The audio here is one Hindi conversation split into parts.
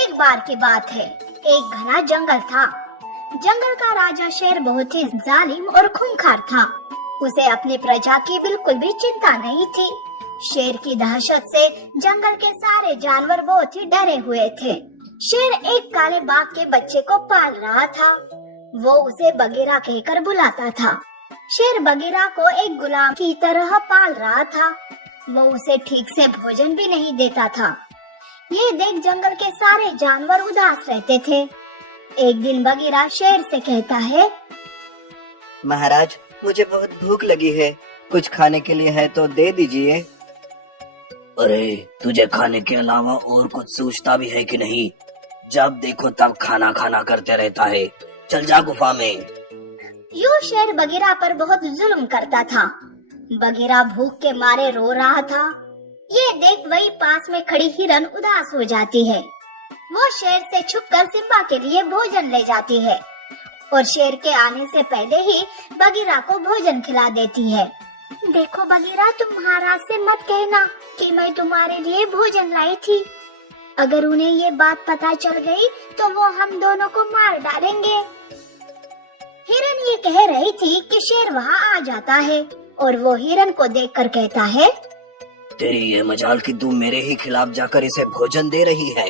एक बार की बात है, एक घना जंगल था। जंगल का राजा शेर बहुत ही जालिम और खूंखार था। उसे अपनी प्रजा की बिल्कुल भी चिंता नहीं थी। शेर की दहशत से जंगल के सारे जानवर बहुत ही डरे हुए थे। शेर एक काले बाघ के बच्चे को पाल रहा था। वो उसे बगीरा कहकर बुलाता था। शेर बगीरा को एक गुलाम की तरह पाल रहा था। वो उसे ठीक से भोजन भी नहीं देता था। ये देख जंगल के सारे जानवर उदास रहते थे। एक दिन बगीरा शेर से कहता है, महाराज, मुझे बहुत भूख लगी है, कुछ खाने के लिए है तो दे दीजिए। अरे, तुझे खाने के अलावा और कुछ सोचता भी है कि नहीं? जब देखो तब खाना खाना करते रहता है। चल जा गुफा में। यूं शेर बगीरा पर बहुत जुल्म करता था। बगीरा भूख के मारे रो रहा था। ये देख वही पास में खड़ी हिरन उदास हो जाती है। वो शेर से छुपकर सिम्बा के लिए भोजन ले जाती है और शेर के आने से पहले ही बगीरा को भोजन खिला देती है। देखो बगीरा, तुम महाराज से मत कहना कि मैं तुम्हारे लिए भोजन लाई थी। अगर उन्हें ये बात पता चल गई तो वो हम दोनों को मार डालेंगे। हिरन ये कह रही थी कि शेर वहाँ आ जाता है और वो हिरन को देखकर कहता है, तेरी ये मजाल कि तू मेरे ही खिलाफ जाकर इसे भोजन दे रही है।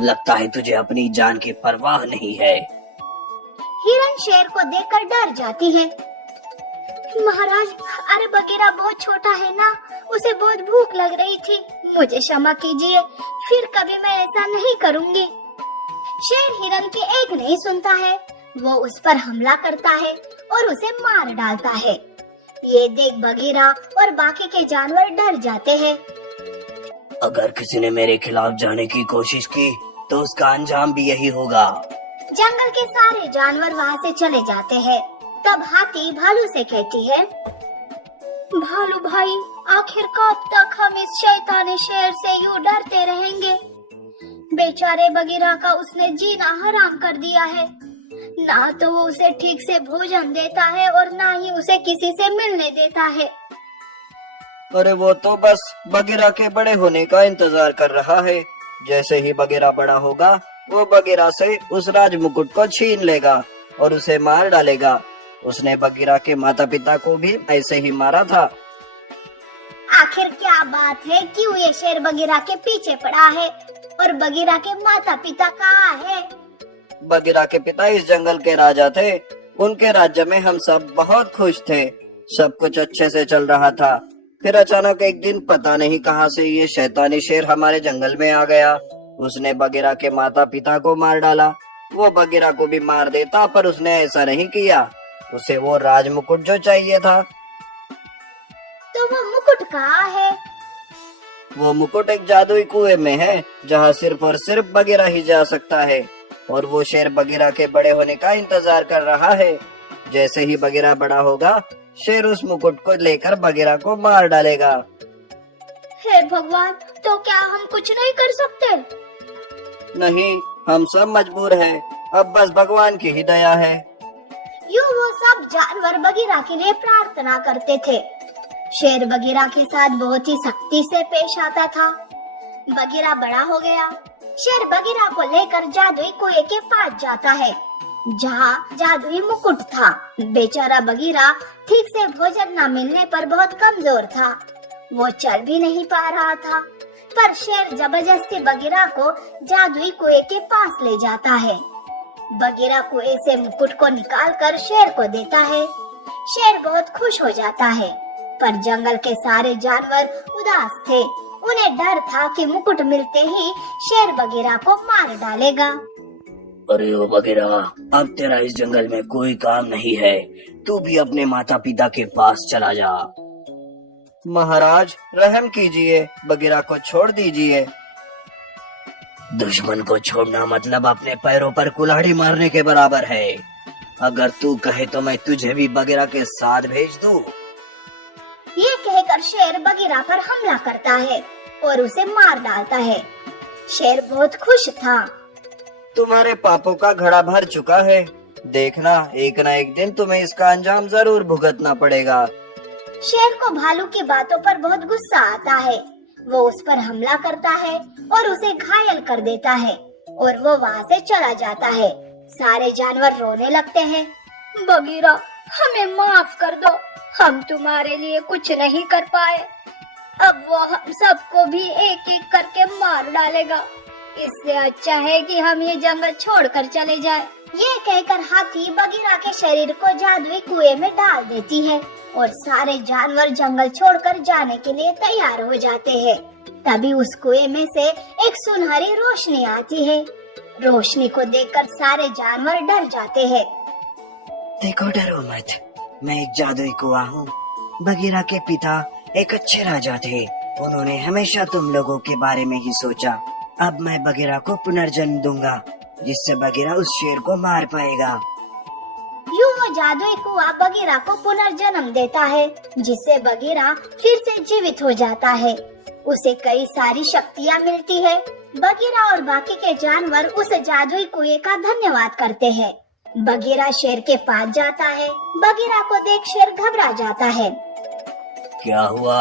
लगता है तुझे अपनी जान की परवाह नहीं है। हिरन शेर को देखकर डर जाती है। महाराज, अरे बगीरा बहुत छोटा है ना, उसे बहुत भूख लग रही थी, मुझे क्षमा कीजिए, फिर कभी मैं ऐसा नहीं करूँगी। शेर हिरन की एक नहीं सुनता है। वो उस पर हमला करता है और उसे मार डालता है। ये देख बगीरा और बाकी के जानवर डर जाते हैं। अगर किसी ने मेरे खिलाफ जाने की कोशिश की तो उसका अंजाम भी यही होगा। जंगल के सारे जानवर वहाँ से चले जाते हैं। तब हाथी भालू से कहती है, भालू भाई, आखिर कब तक हम इस शैतानी शेर से यूं डरते रहेंगे? बेचारे बगीरा का उसने जीना हराम कर दिया है। ना तो वो उसे ठीक से भोजन देता है और ना ही उसे किसी से मिलने देता है। अरे वो तो बस बगीरा के बड़े होने का इंतजार कर रहा है। जैसे ही बगीरा बड़ा होगा वो बगीरा से उस राज मुकुट को छीन लेगा और उसे मार डालेगा। उसने बगीरा के माता पिता को भी ऐसे ही मारा था। आखिर क्या बात है, क्यों ये शेर बगीरा के पीछे पड़ा है और बगीरा के माता पिता कहाँ है? बगीरा के पिता इस जंगल के राजा थे। उनके राज्य में हम सब बहुत खुश थे। सब कुछ अच्छे से चल रहा था। फिर अचानक एक दिन पता नहीं कहां से ये शैतानी शेर हमारे जंगल में आ गया। उसने बगीरा के माता पिता को मार डाला। वो बगीरा को भी मार देता, पर उसने ऐसा नहीं किया। उसे वो राज मुकुट जो चाहिए था। तो वो मुकुट कहाँ है? वो मुकुट एक जादुई कुएं में है, जहाँ सिर्फ और सिर्फ बगीरा ही जा सकता है। और वो शेर बगीरा के बड़े होने का इंतजार कर रहा है। जैसे ही बगीरा बड़ा होगा, शेर उस मुकुट को लेकर बगीरा को मार डालेगा। हे भगवान, तो क्या हम कुछ नहीं कर सकते? नहीं, हम सब मजबूर हैं। अब बस भगवान की ही दया है। यूं वो सब जानवर बगीरा के लिए प्रार्थना करते थे। शेर बगीरा के साथ बहुत ही सख्ती से पेश आता था। बगीरा बड़ा हो गया। शेर बगीरा को लेकर जादुई कुएं के पास जाता है, जहाँ जादुई मुकुट था। बेचारा बगीरा ठीक से भोजन न मिलने पर बहुत कमजोर था। वो चल भी नहीं पा रहा था, पर शेर जबरदस्ती बगीरा को जादुई कुएं के पास ले जाता है। बगीरा कुएं से मुकुट को निकालकर शेर को देता है। शेर बहुत खुश हो जाता है, पर जंगल के सारे जानवर उदास थे। उन्हें डर था कि मुकुट मिलते ही शेर बगीरा को मार डालेगा। अरे ओ बगीरा, अब तेरा इस जंगल में कोई काम नहीं है। तू भी अपने माता पिता के पास चला जा। महाराज, रहम कीजिए, बगीरा को छोड़ दीजिए। दुश्मन को छोड़ना मतलब अपने पैरों पर कुल्हाड़ी मारने के बराबर है। अगर तू कहे तो मैं तुझे भी बगीरा के साथ भेज दूं। ये कहकर शेर बगीरा पर हमला करता है और उसे मार डालता है। शेर बहुत खुश था। तुम्हारे पापों का घड़ा भर चुका है। देखना, एक ना एक दिन तुम्हें इसका अंजाम जरूर भुगतना पड़ेगा। शेर को भालू की बातों पर बहुत गुस्सा आता है। वो उस पर हमला करता है और उसे घायल कर देता है और वो वहाँ से चला जाता है। सारे जानवर रोने लगते हैं। बगीरा, हमें माफ कर दो, हम तुम्हारे लिए कुछ नहीं कर पाए। अब वो हम सबको भी एक एक करके मार डालेगा। इससे अच्छा है कि हम ये जंगल छोड़कर चले जाएं। ये कहकर हाथी बगीरा के शरीर को जादुई कुएं में डाल देती है और सारे जानवर जंगल छोड़कर जाने के लिए तैयार हो जाते हैं। तभी उस कुएं में से एक सुनहरी रोशनी आती है। रोशनी को देखकर सारे जानवर डर जाते हैं। देखो, डरो मत, मैं एक जादुई कुआं हूँ। बगीरा के पिता एक अच्छे राजा थे। उन्होंने हमेशा तुम लोगों के बारे में ही सोचा। अब मैं बगीरा को पुनर्जन्म दूंगा, जिससे बगीरा उस शेर को मार पाएगा। यूं वो जादुई कुआं बगीरा को पुनर्जन्म देता है, जिससे बगीरा फिर से जीवित हो जाता है। उसे कई सारी शक्तियाँ मिलती है। बगीरा और बाकी के जानवर उस जादुई कुएं का धन्यवाद करते हैं। बगीरा शेर के पास जाता है। बगीरा को देख शेर घबरा जाता है। क्या हुआ?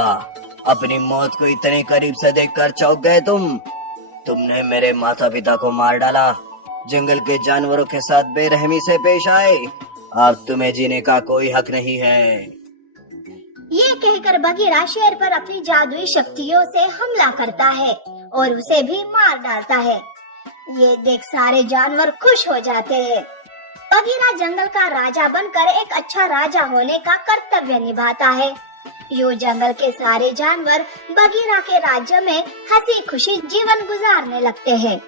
अपनी मौत को इतने करीब से देखकर चौंक गए तुमने मेरे माता पिता को मार डाला, जंगल के जानवरों के साथ बेरहमी से पेश आए। अब तुम्हें जीने का कोई हक नहीं है। ये कहकर बगीरा शेर पर अपनी जादुई शक्तियों से हमला करता है और उसे भी मार डालता है। ये देख सारे जानवर खुश हो जाते हैं। बगीरा जंगल का राजा बनकर एक अच्छा राजा होने का कर्तव्य निभाता है। यूं जंगल के सारे जानवर बगीरा के राज्य में हंसी खुशी जीवन गुजारने लगते हैं।